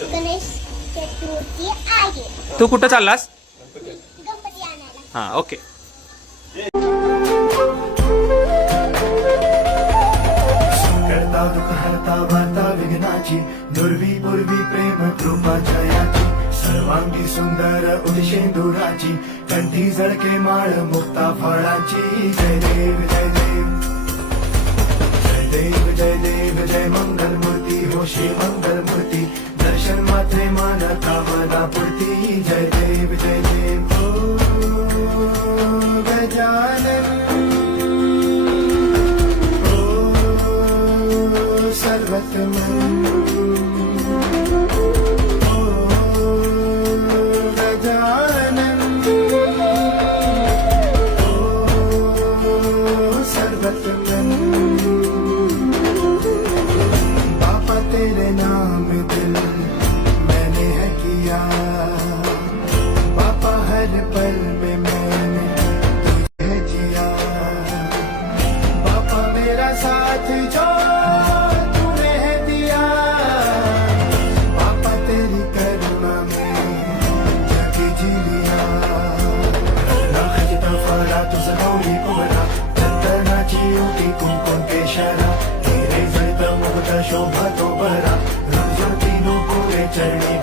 गणेश चतुर्थी आहे. तू कुठं चाललास? गणपती आणायला. हा ओके. करता दुःख हरता वार्ता विघ्नाची दुर्वी पूर्वी प्रेम कृपा जयाची सर्वांगी सुंदर उदिशेंदुराची कंठी जळके माळ मुक्ता फळाची जय देव जय देव जय देव जय देव जय मंगल मूर्ती हो श्री मंगल मूर्ती दर्शन मात्रे मान कामना पूर्ती जय देव जय देव ओ गजानन सर्वतमन ओ गजानन ओ सर्वतमन बापा तेरे नाम दिल मैंने है किया बापा हर पल में मैंने तुझे जिया बापा मेरा साथ जो कुंकुम शोभा तो बरा रोज तीनों पूरे चरणी